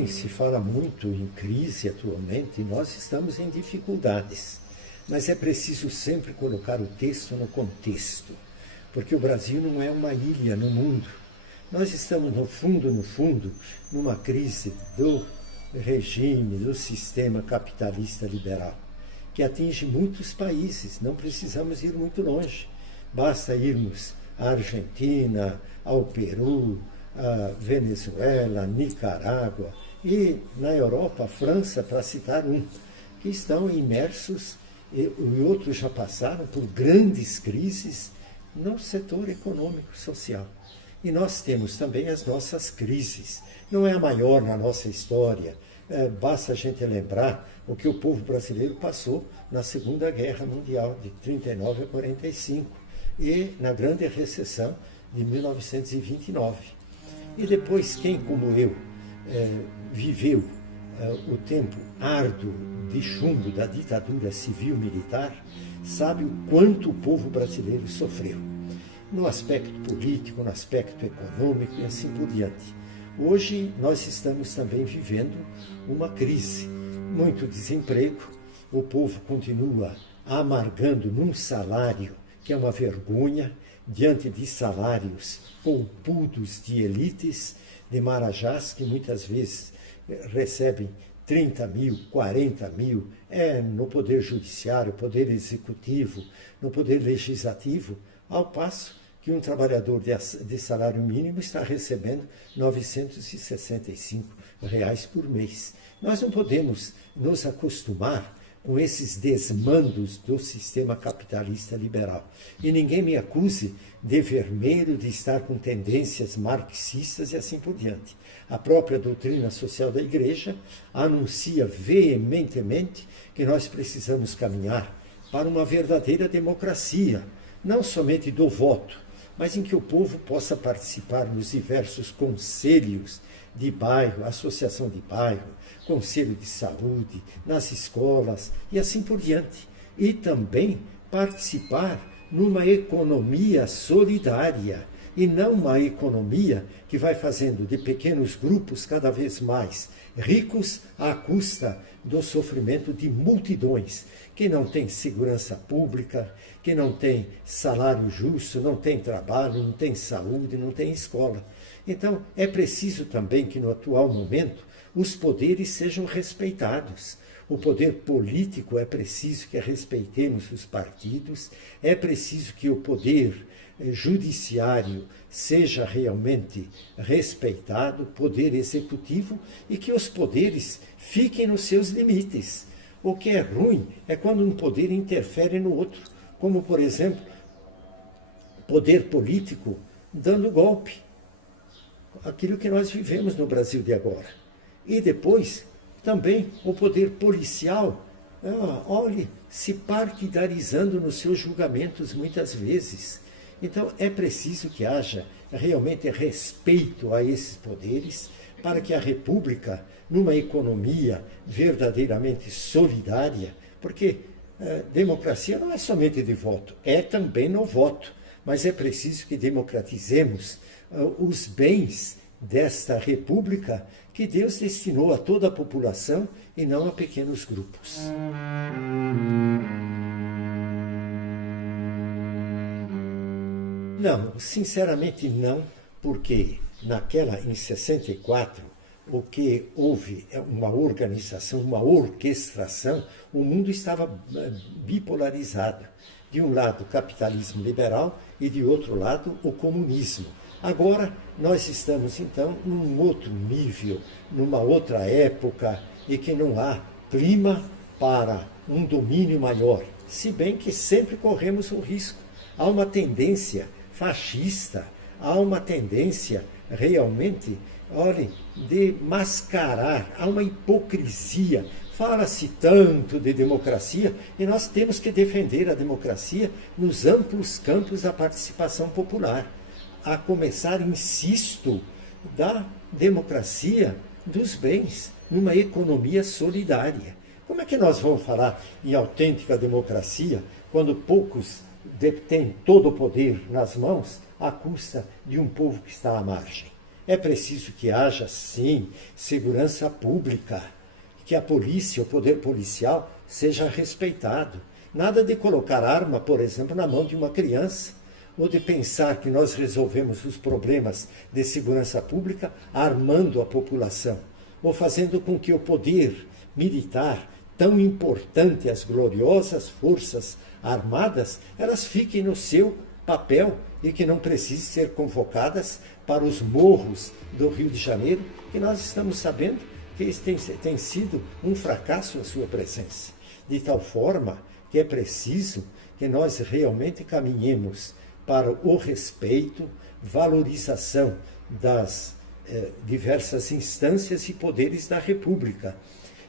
bem, se fala muito em crise atualmente, e nós estamos em dificuldades. Mas é preciso sempre colocar o texto no contexto, porque o Brasil não é uma ilha no mundo. Nós estamos, no fundo, numa crise do regime, do sistema capitalista liberal, que atinge muitos países. Não precisamos ir muito longe. Basta irmos à Argentina, ao Peru, a Venezuela, Nicarágua e, na Europa, a França, para citar um, que estão imersos, e outros já passaram por grandes crises no setor econômico e social. E nós temos também as nossas crises. Não é a maior na nossa história. Basta a gente lembrar o que o povo brasileiro passou na Segunda Guerra Mundial, de 39 a 45, e na Grande Recessão de 1929. E depois, quem como eu viveu o tempo árduo de chumbo da ditadura civil-militar, sabe o quanto o povo brasileiro sofreu, no aspecto político, no aspecto econômico e assim por diante. Hoje nós estamos também vivendo uma crise, muito desemprego, o povo continua amargando num salário que é uma vergonha, diante de salários poupudos de elites, de marajás, que muitas vezes recebem 30 mil, 40 mil, no Poder Judiciário, Poder Executivo, no Poder Legislativo, ao passo que um trabalhador de salário mínimo está recebendo R$ 965 por mês. Nós não podemos nos acostumar com esses desmandos do sistema capitalista liberal. E ninguém me acuse de vermelho, de estar com tendências marxistas e assim por diante. A própria doutrina social da Igreja anuncia veementemente que nós precisamos caminhar para uma verdadeira democracia, não somente do voto, mas em que o povo possa participar nos diversos conselhos de bairro, associação de bairro, conselho de saúde, nas escolas e assim por diante. E também participar numa economia solidária e não uma economia que vai fazendo de pequenos grupos cada vez mais ricos à custa do sofrimento de multidões que não têm segurança pública, que não têm salário justo, não têm trabalho, não têm saúde, não têm escola. Então, é preciso também que no atual momento os poderes sejam respeitados. O poder político é preciso que respeitemos os partidos, é preciso que o poder judiciário seja realmente respeitado, poder executivo, e que os poderes fiquem nos seus limites. O que é ruim é quando um poder interfere no outro, como, por exemplo, poder político dando golpe. Aquilo que nós vivemos no Brasil de agora. E depois, também, o poder policial, olhe, se partidarizando nos seus julgamentos muitas vezes. Então, é preciso que haja realmente respeito a esses poderes para que a República, numa economia verdadeiramente solidária, porque democracia não é somente de voto, é também no voto, mas é preciso que democratizemos os bens desta República que Deus destinou a toda a população e não a pequenos grupos. Não, sinceramente não, porque em 64, o que houve uma organização, uma orquestração, o mundo estava bipolarizado. De um lado, o capitalismo liberal e de outro lado, o comunismo. Agora, nós estamos, então, num outro nível, numa outra época, e que não há clima para um domínio maior, se bem que sempre corremos o risco. Há uma tendência fascista, há uma tendência realmente, olhem, de mascarar, há uma hipocrisia. Fala-se tanto de democracia e nós temos que defender a democracia nos amplos campos da participação popular. A começar, insisto, da democracia dos bens, numa economia solidária. Como é que nós vamos falar em autêntica democracia quando poucos detêm todo o poder nas mãos à custa de um povo que está à margem? É preciso que haja, sim, segurança pública, que a polícia, o poder policial, seja respeitado. Nada de colocar arma, por exemplo, na mão de uma criança, ou de pensar que nós resolvemos os problemas de segurança pública armando a população, ou fazendo com que o poder militar, tão importante, as gloriosas forças armadas, elas fiquem no seu papel e que não precisem ser convocadas para os morros do Rio de Janeiro, que nós estamos sabendo que tem sido um fracasso a sua presença. De tal forma que é preciso que nós realmente caminhemos para o respeito, valorização das diversas instâncias e poderes da República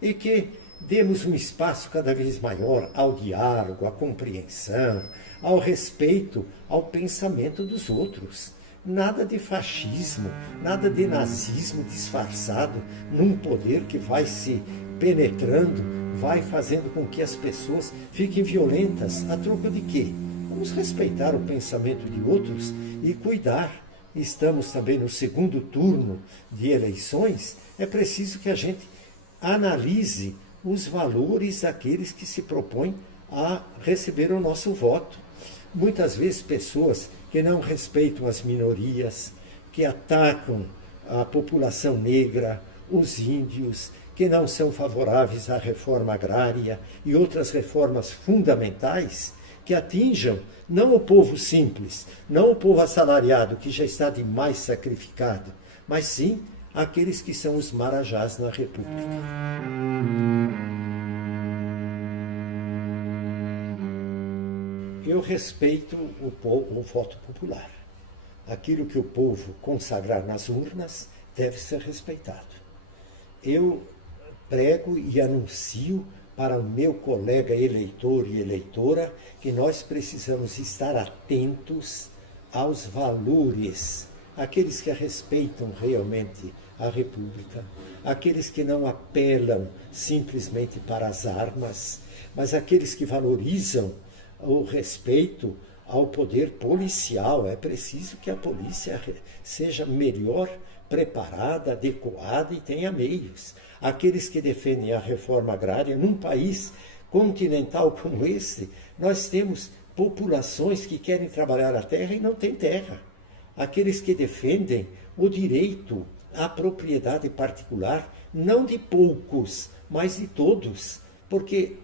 e que demos um espaço cada vez maior ao diálogo, à compreensão, ao respeito ao pensamento dos outros. Nada de fascismo, nada de nazismo disfarçado num poder que vai se penetrando, vai fazendo com que as pessoas fiquem violentas. A troco de quê? Vamos respeitar o pensamento de outros e cuidar. Estamos também no segundo turno de eleições. É preciso que a gente analise os valores daqueles que se propõem a receber o nosso voto. Muitas vezes pessoas que não respeitam as minorias, que atacam a população negra, os índios, que não são favoráveis à reforma agrária e outras reformas fundamentais que atinjam não o povo simples, não o povo assalariado, que já está demais sacrificado, mas sim aqueles que são os marajás na República. Eu respeito o voto popular. Aquilo que o povo consagrar nas urnas deve ser respeitado. Eu prego e anuncio para o meu colega eleitor e eleitora que nós precisamos estar atentos aos valores, aqueles que respeitam realmente a República, aqueles que não apelam simplesmente para as armas, mas aqueles que valorizam o respeito ao poder policial. É preciso que a polícia seja melhor preparada, adequada e tenha meios. Aqueles que defendem a reforma agrária, num país continental como este, nós temos populações que querem trabalhar a terra e não têm terra. Aqueles que defendem o direito à propriedade particular, não de poucos, mas de todos, porque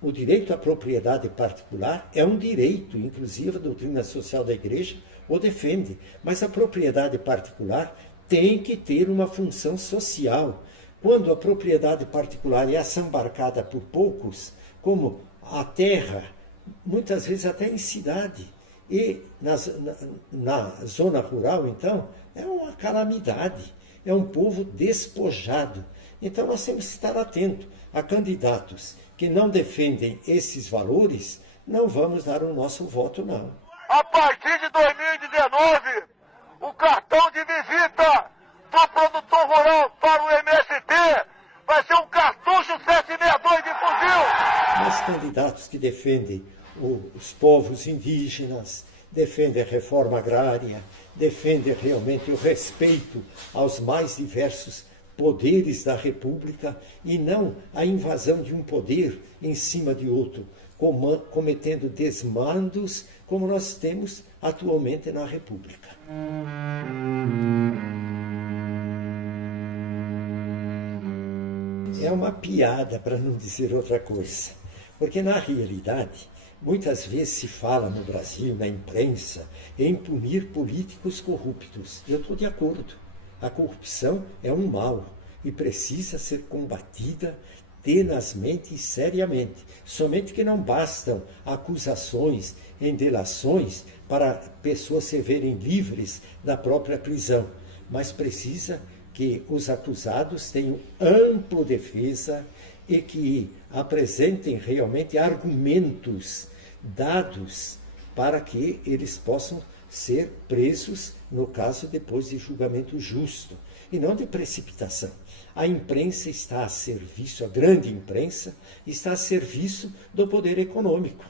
o direito à propriedade particular é um direito, inclusive a doutrina social da Igreja o defende, mas a propriedade particular tem que ter uma função social. Quando a propriedade particular é assambarcada por poucos, como a terra, muitas vezes até em cidade, e na zona rural, então, é uma calamidade, é um povo despojado. Então nós temos que estar atentos a candidatos que não defendem esses valores, não vamos dar o nosso voto, não. A partir de 2019, o cartão de visita do produtor rural para o MST vai ser um cartucho 762 de fuzil. Mas candidatos que defendem os povos indígenas, defendem a reforma agrária, defendem realmente o respeito aos mais diversos poderes da República e não a invasão de um poder em cima de outro, cometendo desmandos como nós temos atualmente na República. É uma piada, para não dizer outra coisa, porque na realidade muitas vezes se fala no Brasil, na imprensa, em punir políticos corruptos. Eu estou de acordo. A corrupção é um mal e precisa ser combatida tenazmente e seriamente. Somente que não bastam acusações em delações para pessoas se verem livres da própria prisão, mas precisa que os acusados tenham ampla defesa e que apresentem realmente argumentos dados para que eles possam ser presos, no caso, depois de julgamento justo, e não de precipitação. A imprensa está a serviço, a grande imprensa está a serviço do poder econômico.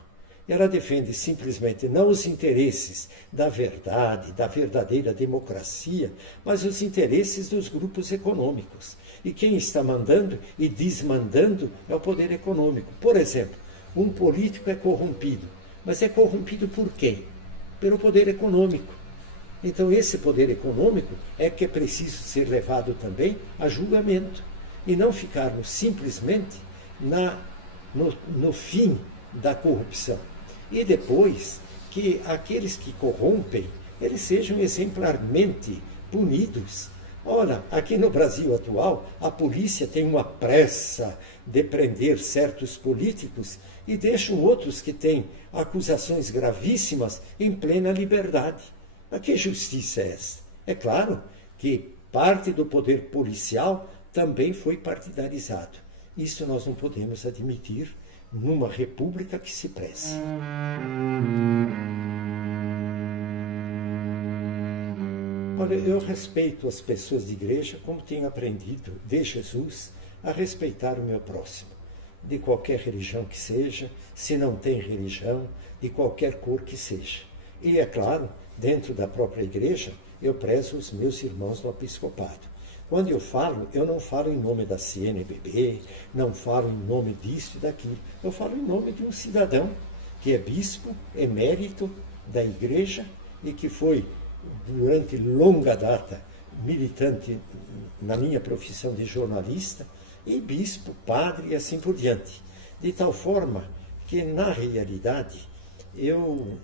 Ela defende simplesmente não os interesses da verdade, da verdadeira democracia, mas os interesses dos grupos econômicos. E quem está mandando e desmandando é o poder econômico. Por exemplo, um político é corrompido, mas é corrompido por quem? Pelo poder econômico. Então esse poder econômico é que é preciso ser levado também a julgamento e não ficarmos simplesmente no fim da corrupção. E depois que aqueles que corrompem, eles sejam exemplarmente punidos. Ora, aqui no Brasil atual, a polícia tem uma pressa de prender certos políticos e deixam outros que têm acusações gravíssimas em plena liberdade. Mas que justiça é essa? É claro que parte do poder policial também foi partidarizado. Isso nós não podemos admitir numa república que se preze. Olha, eu respeito as pessoas de igreja como tenho aprendido de Jesus a respeitar o meu próximo, de qualquer religião que seja, se não tem religião, de qualquer cor que seja. E, é claro, dentro da própria igreja, eu prezo os meus irmãos do episcopado. Quando eu não falo em nome da CNBB, não falo em nome disso e daquilo. Eu falo em nome de um cidadão que é bispo, emérito da igreja e que foi, durante longa data, militante na minha profissão de jornalista, e bispo, padre e assim por diante. De tal forma que, na realidade, eu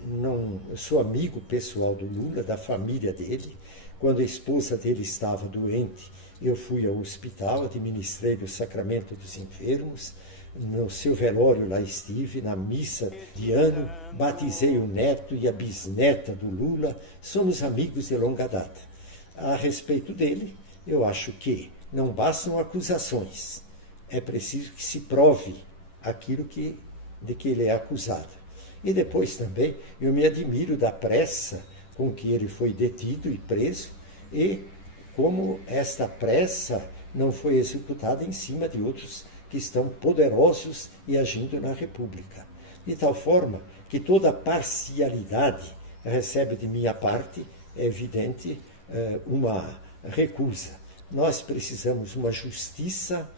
sou amigo pessoal do Lula, da família dele. Quando a esposa dele estava doente, eu fui ao hospital, administrei o sacramento dos enfermos, no seu velório lá estive, na missa de ano, batizei o neto e a bisneta do Lula, somos amigos de longa data. A respeito dele, eu acho que não bastam acusações, é preciso que se prove aquilo de que ele é acusado. E depois também eu me admiro da pressa com que ele foi detido e preso e como esta pressa não foi executada em cima de outros que estão poderosos e agindo na República. De tal forma que toda parcialidade recebe de minha parte, é evidente, uma recusa. Nós precisamos de uma justiça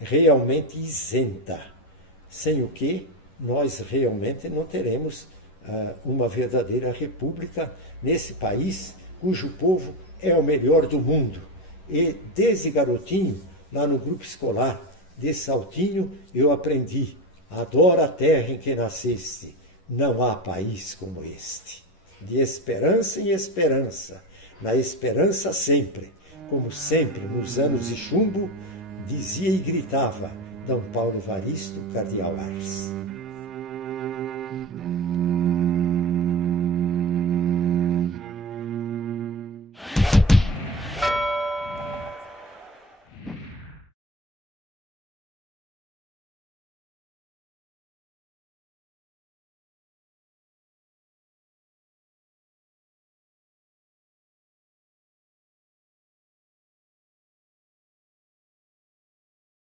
realmente isenta, sem o que nós realmente não teremos uma verdadeira república nesse país, cujo povo é o melhor do mundo. E desde garotinho, lá no grupo escolar de Saltinho, eu aprendi: adora a terra em que nasceste, não há país como este. De esperança em esperança, na esperança sempre, como sempre nos anos de chumbo, dizia e gritava D. Paulo Varisto, cardeal Ars.